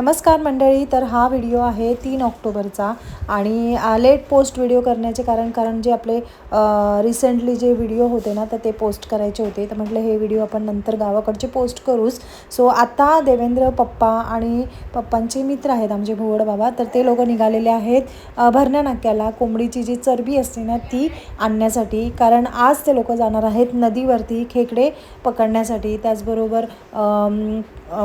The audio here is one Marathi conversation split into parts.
नमस्कार मंडळी. तर हा व्हिडिओ आहे 3 ऑक्टोबरचा आणि लेट पोस्ट व्हिडिओ करण्याचे कारण जे आपले रिसेंटली जे व्हिडिओ होते ना तर ते पोस्ट करायचे होते. तर म्हटलं हे व्हिडिओ आपण नंतर गावाकडचे पोस्ट करूच. सो आता देवेंद्र पप्पा आणि पप्पांचे मित्र आहेत आमचे भुवड बाबा, तर ते लोक निघालेले आहेत भरण्या नाक्याला कोंबडीची जी चरबी असते ना ती आणण्यासाठी. कारण आज ते लोक जाणार आहेत नदीवरती खेकडे पकडण्यासाठी. त्याचबरोबर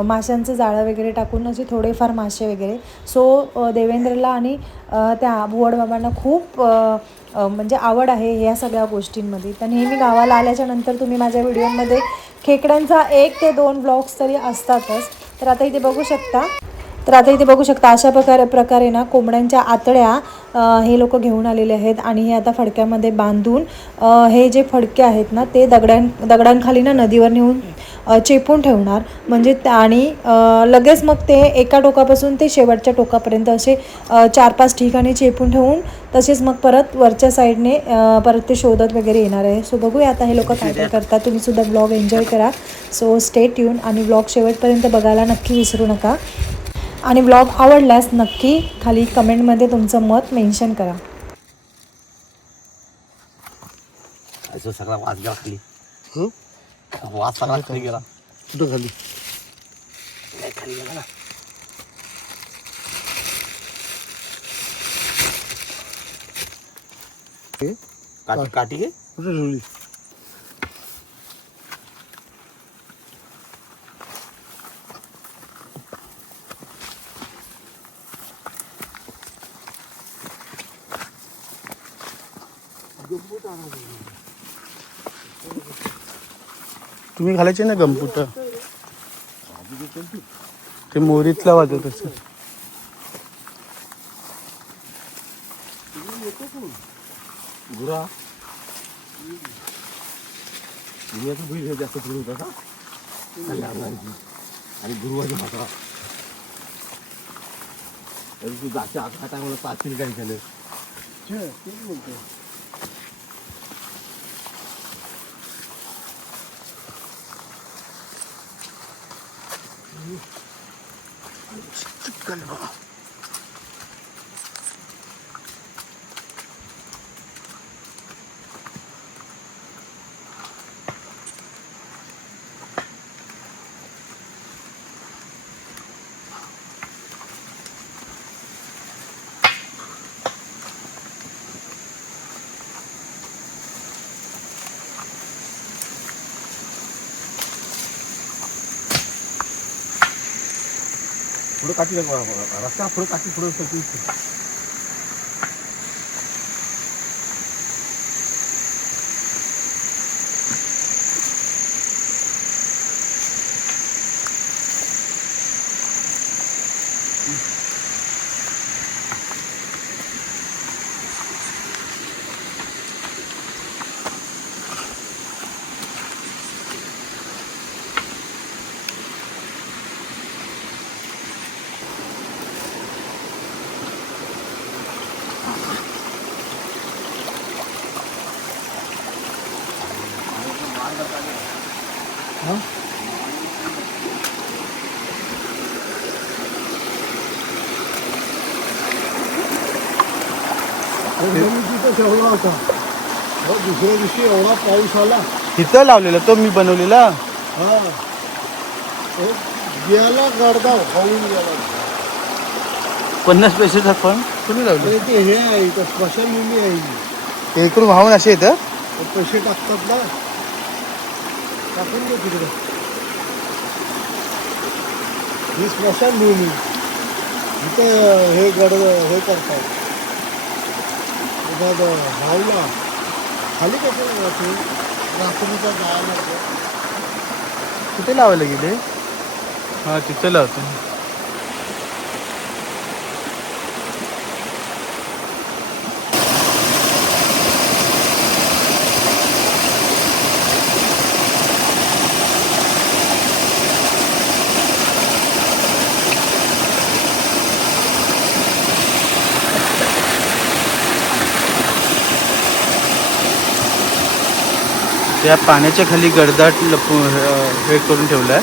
माशांचं जाळं वगैरे टाकून असे थोडेफार मासे वगैरे. सो देवेंद्रला आणि त्या भुवड बाबांना खूप म्हणजे आवड आहे ह्या सगळ्या गोष्टींमध्ये. तर नेहमी गावाला आल्याच्या नंतर तुम्ही माझ्या व्हिडिओमध्ये खेकड्यांचा 1 ते 2 ब्लॉग्स तरी असतातच. तर आता इथे बघू शकता अशा प्रकारे ना कोंबड्यांच्या आतड्या हे लोक घेऊन आलेले आहेत आणि हे आता फडक्यामध्ये बांधून हे जे फडके आहेत ना ते दगडांखाली ना नदीवर नेऊन चेपून ठेवणार. म्हणजे आणि लगेच मग ते एका टोकापासून ते शेवटच्या टोकापर्यंत असे 4-5 ठिकाणी चेपून ठेवून तसेच मग परत वरच्या साईडने परत ते शोधत वगैरे येणार आहे. सो बघूया आता हे लोक काय काय करतात. तुम्ही सुद्धा ब्लॉग एन्जॉय करा. सो स्टे ट्यून आणि ब्लॉग शेवटपर्यंत बघायला नक्की विसरू नका. आणि ब्लॉग आवडल्यास नक्की खाली कमेंटमध्ये तुमचं मत मेन्शन करा. सगळा वास गेला खाली. वास सगळा खाली गेला. कुठं खाली खाली गेला ना. काठी घे कुठे ठेवली. तुम्ही घालायचे ना गंपूट ते मोरीतला वाजत असं. गुरा जास्त सुरू होता का आणि गुरुवाच्या भाकरा तू जाच्या आकडा टायमाला पाचशे काय झालं तेच बोलतो. पुढे काठी रस्ता पुढे काठी पुढे ठेवला होता. दुसऱ्या दिवशी एवढा पाऊस आला. इथं लावलेला तो मी बनवलेला. हा गेला गर्दा होऊन गेला. 50 पैशाचा फंड तुम्ही लावले. ते हे आहे इथं स्मशानभूमी आहे. इकडून वाहून असे येतं पैसे टाकतात ना. टाकून दे तिकडे. ही स्मशानभूमी इथं हे हे करतात. भावला खाली कसं रात्रीचा जायला कुठे लावायला गेले. हा तिथं लावतो. त्या पाण्याच्या खाली गडदाट हे करून ठेवलं आहे.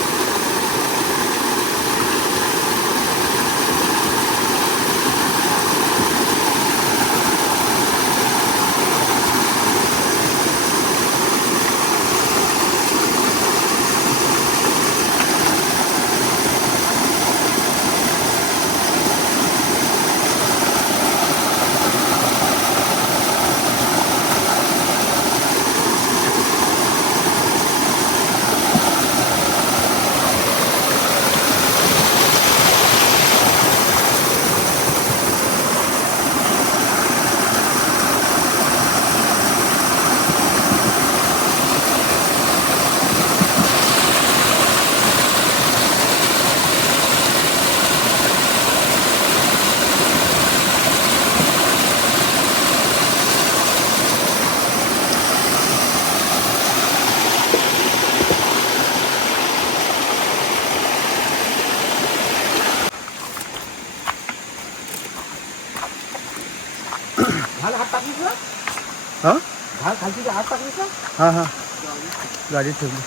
हां घाल खालची आत टाकली का हां हां गाडी ठेवली.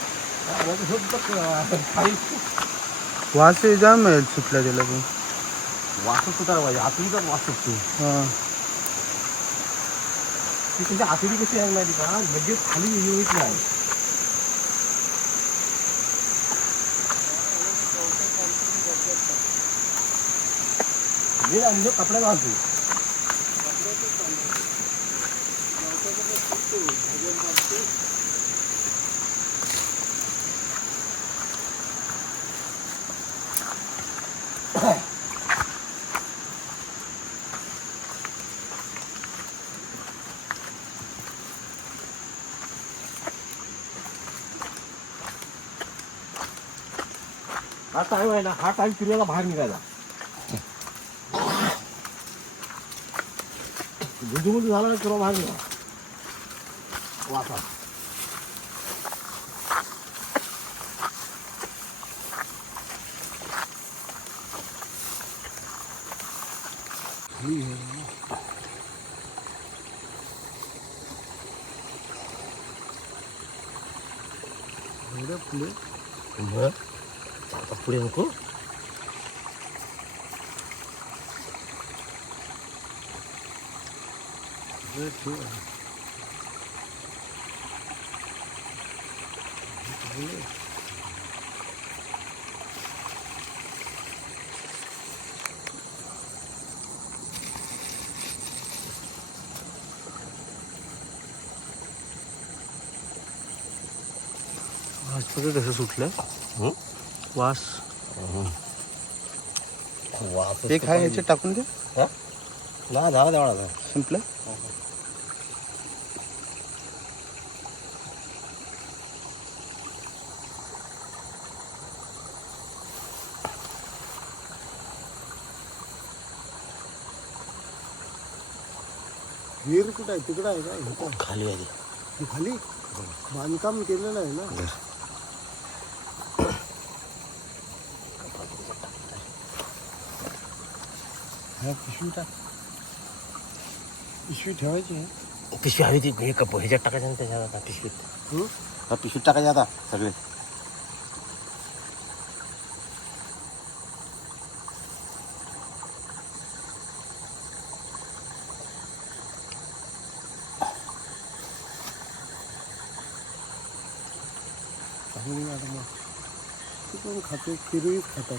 वास जाम सुटला त्याला पण. वासच सुटायला पाहिजे आतून तर वास सुटतो. हां ती तुमच्या आतडी कशी आहे माहिती का लगेच खाली येत नाही. मी म्हणजे कपडे घालतो. हा टाइम आहे ना हा टाइम फिरायला बाहेर निघायला. गुजूमुजू झाला ना किंवा बाहेर निघा वासा. पुढे पुढे नको. वास बघा कसं सुटलं. वास वास एक आहे ह्याच्यात टाकून द्या. ना झाला तेवढा संपलं. विहीर कुठं आहे तिकडं आहे का खाली आहे खाली बांधकाम केलेलं आहे ना. हा पिशवी टाक. पिशवी ठेवायची आहे. पिशवी हवी ती हे कप ह्याच्यात टाकायचं ना त्याच्यात आता पिशवीत. हा पिशवीत टाकायचं आता सगळे. कोण खाते किरीच खातात.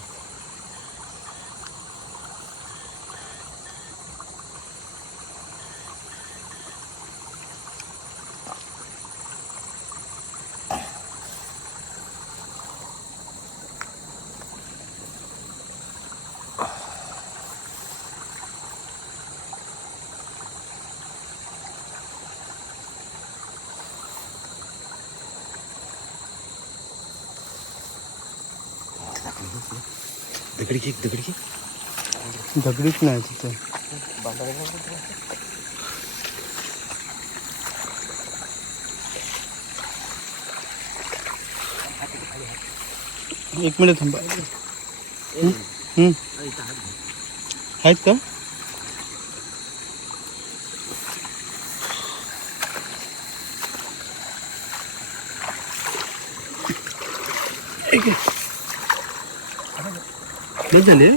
दगडी घे दगडी घे. दगडीच नाही तिथं. एक मिनिट थांबा. आहेत का. बस झाले.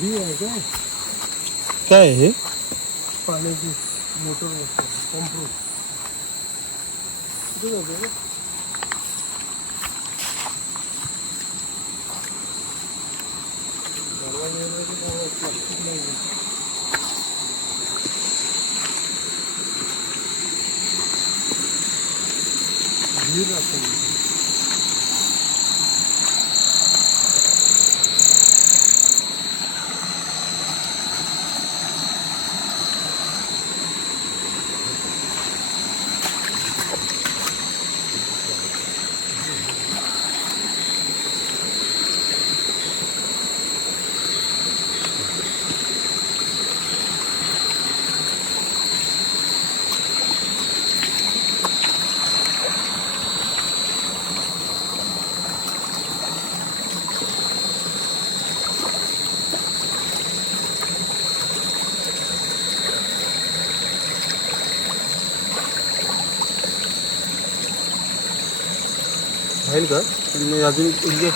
ही आहे काय काय आहे हे? पाण्याची मोटर पंप कुठे जाते प्लास्टिक नाही विहीर असेल राहील का मी अजून इथे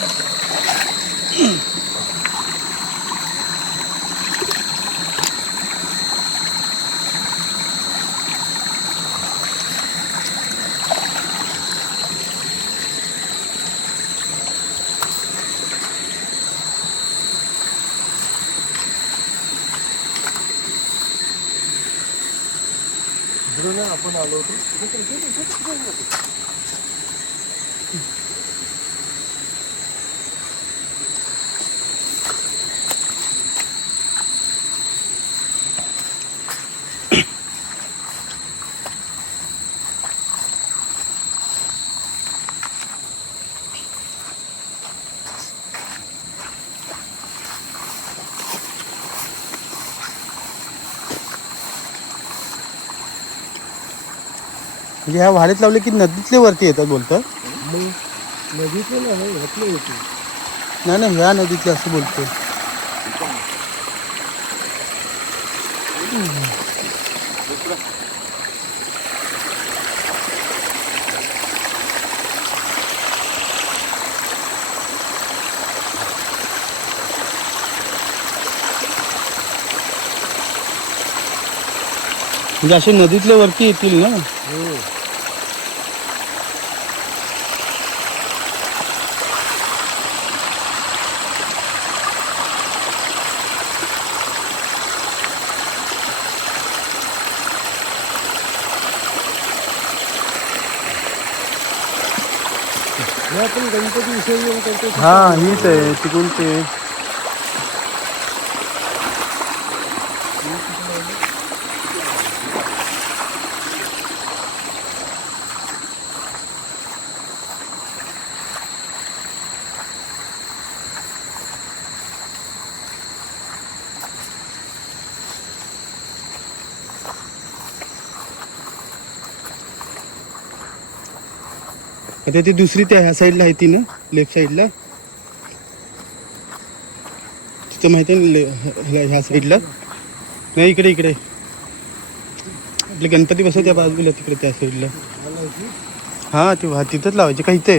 इकडून आपण आलो होतो म्हणजे ह्या वाढीत लावले की नदीतले वरती येतात बोलतं. मग नदीतलं नाही घातलं होतं नाही नाही ह्या नदीतले असं बोलतो. म्हणजे असे नदीतले वरती येतील ना. हो हे आपण गणपती विसर्जन करतो हा हीच आहे तिकडून ते आता ती दुसरी त्या ह्या साईडला आहे ती ना लेफ्ट साईडला तिथं माहिती आहे ह्या साईडला नाही इकडे इकडे आपले गणपती बसव त्या बाजूला तिकडे त्या साईडला हा ती तिथंच लावायची का इथे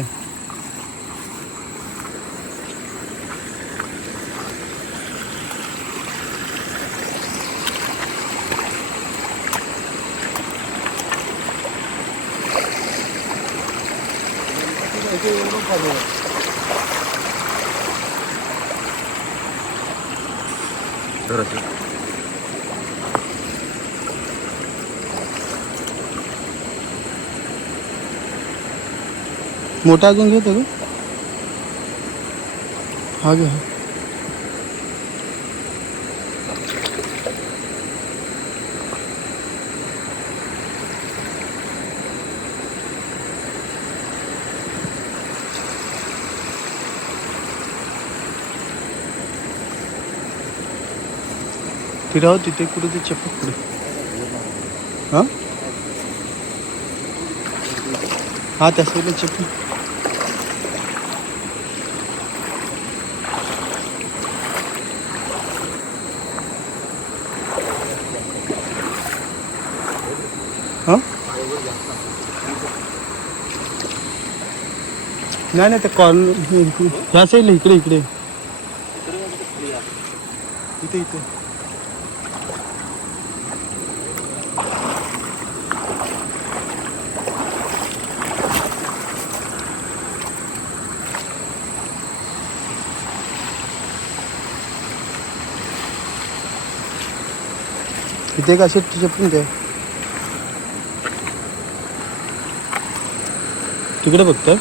मोठा अजून घेतो हा घे फिराव तिथे कुठे ते चप्पल पुढे हा हा त्या साईडला चप्पल हा नाही नाही त्या कॉर्नर ह्या साईडला इकडे इकडे इथे इथे इथे कसे चपकून ते तिकडे बघतो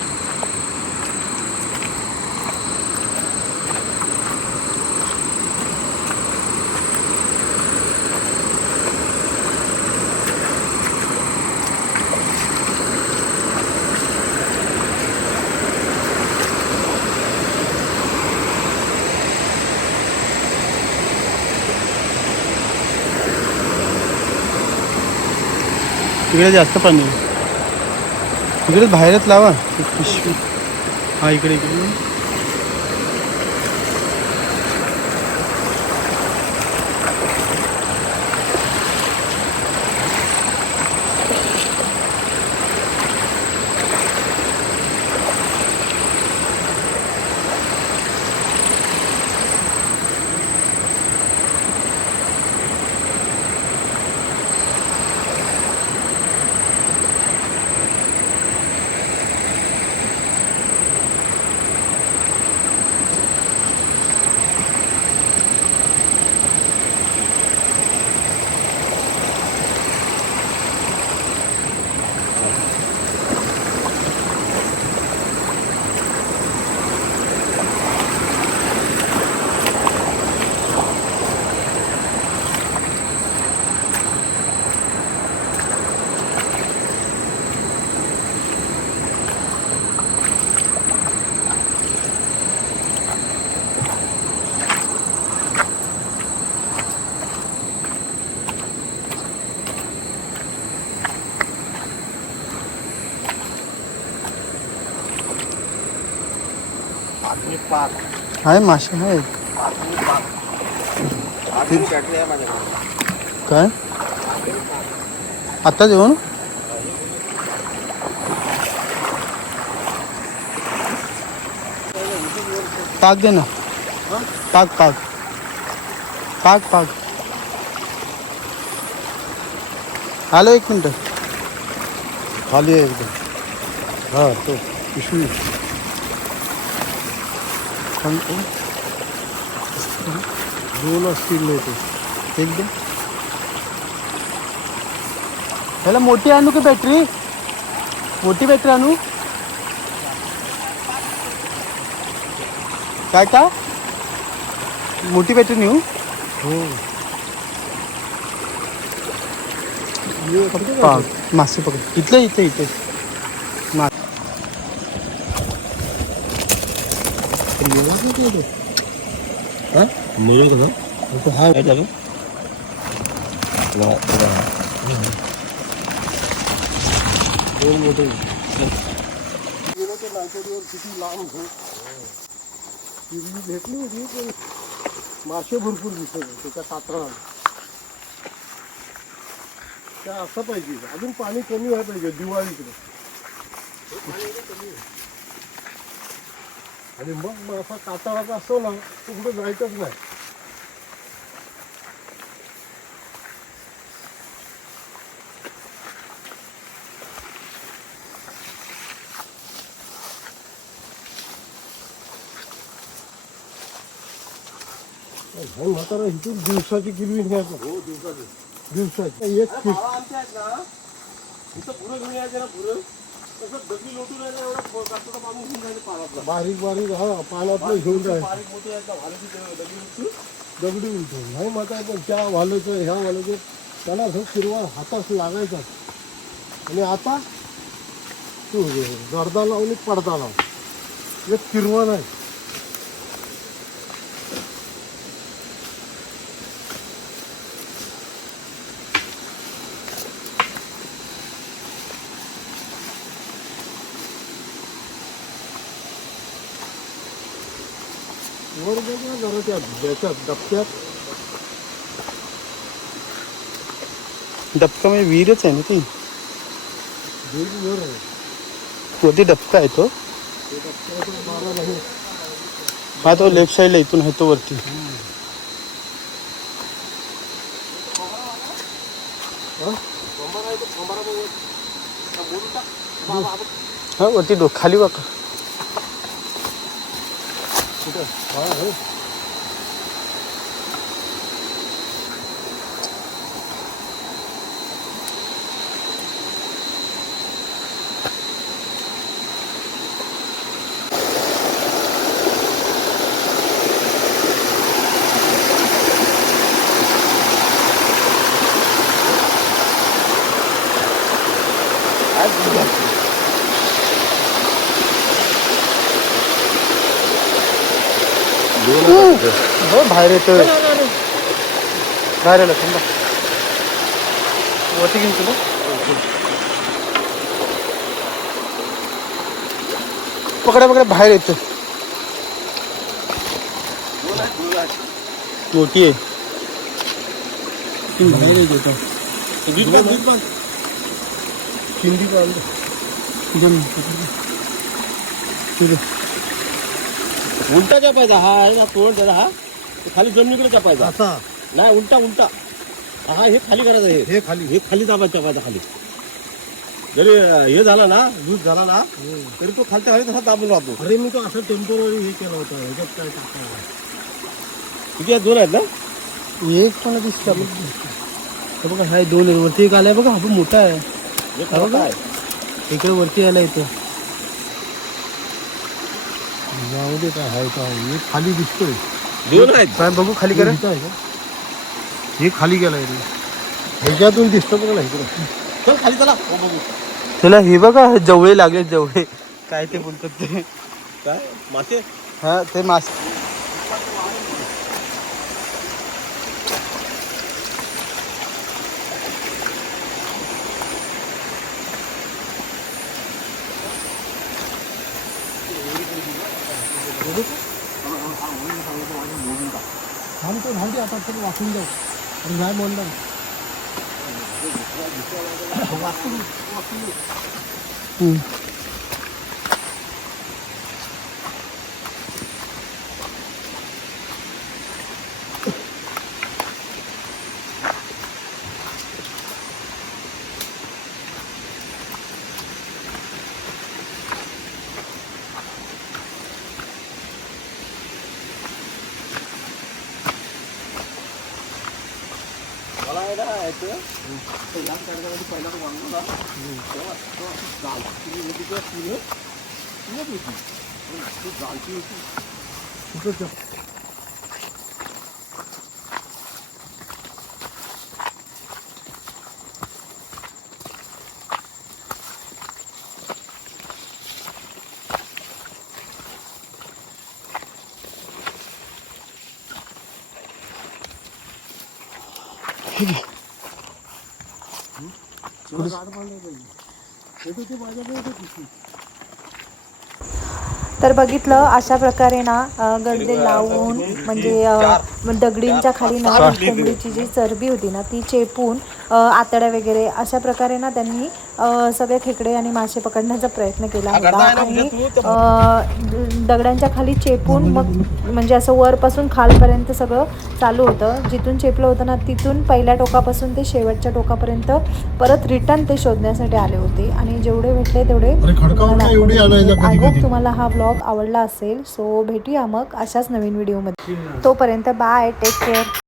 तिकडे जास्त पाणी आहे. तिकडे बाहेरच लावा पिशवी. हा इकडे इकडे आहे मासे आहेत काय आता जेवण पाक दे ना पाक पाक पाक पाक आलो 1 मिनिट खाली आहे एकदम. हा तो पिशवी 2 असतील लोक एकदम ह्याला मोठी आणू का बॅटरी मोठी बॅटरी आणू काय का मोठी बॅटरी नेऊ हो. मासे पकड इथलं इथे इथे हा किती लांब भेटली होती पण मासे भरपूर दिसत त्याच्या कातळाला. त्या असं पाहिजे अजून पाणी कमी व्हायला पाहिजे दिवाळीकडे आणि मग असा कातळाचा असतो ना तो कुठे जायचंच नाही. म्हातारा इथून दिवसाची किलवी घ्यायचं. हो दिवसाची एक बारीक बारीक हा पाण्यात घेऊन जायचं दगडी उलटून नाही म्हातारा पण त्या वालायचं ह्या वालायचं त्याला किरवा हातास लागायचा. आणि आता तू गर्दा लावली पडदा लाव एक किरवा नाही. वर बघा जरा त्या याच्यात डबक्यात डबका म्हणजे विहीरच आहे ना ती वर आहे. वरती डबका आहे तो ते डबक्यात मारा नाही. हा तो लेफ्ट साईडला इथून आहे तो वरती हा वरती खाली बघ. बाहेर येतोय. बाहेर आलं थांबा. वरती घेऊन तुला पकड्या पकड्या बाहेर येतो. मोठी आहे ती बाहेर येतो. चिंदी उलटा चापायचा हा आहे ना तोड जरा हा खाली जमिनीकडे चापायचा असा नाही उलटा उलटा हा हे खाली करायचं हे खाली चापायचा खाली जरी हे झाला ना लूज झाला ना तरी तो खालच्या खाली तसा दाबून राहतो. अरे मी तो असं टेम्पोररी हे केलं होतं ह्याच्यात काय टाकायला किती दोन आहेत ना एक मला दिसतं बघा. हा दोन वरती एक आलाय बघा. हा पण मोठा आहे. इकडे वरती आला येतो. जाऊ दे काय आहे का हे खाली दिसतोय. दोन आहेत काय बघू खाली करा. हे खाली गेलाय रे ह्याच्यातून दिसतं बघा ना इकडे. चल खाली चला बघू. त्याला हे बघा जवळे लागले. जवळे काय ते बोलतात ते काय मासे हा ते मासे. थांबते आता तरी वाचून जाऊ आणि नाही बोलला तर बघितलं अशा प्रकारे ना गर्दे लावून म्हणजे दगडींच्या खाली ना कोंबडीची जी चरबी होती ना ती चेपून आतड्या वगैरे अशा प्रकारे ना त्यांनी सगळे खेकडे आणि मासे पकडण्याचा प्रयत्न केला होता. आणि दगडांच्या खाली चेपून मग म्हणजे असं वरपासून खालपर्यंत सगळं चालू होतं. जिथून चेपलं होतं ना तिथून पहिल्या टोकापासून ते शेवटच्या टोकापर्यंत परत रिटर्न ते शोधण्यासाठी आले होते. आणि जेवढे भेटले तेवढे आय होप तुम्हाला हा व्लॉग आवडला असेल. सो भेटूया मग अशाच नवीन व्हिडिओमध्ये. तोपर्यंत बाय, टेक केअर.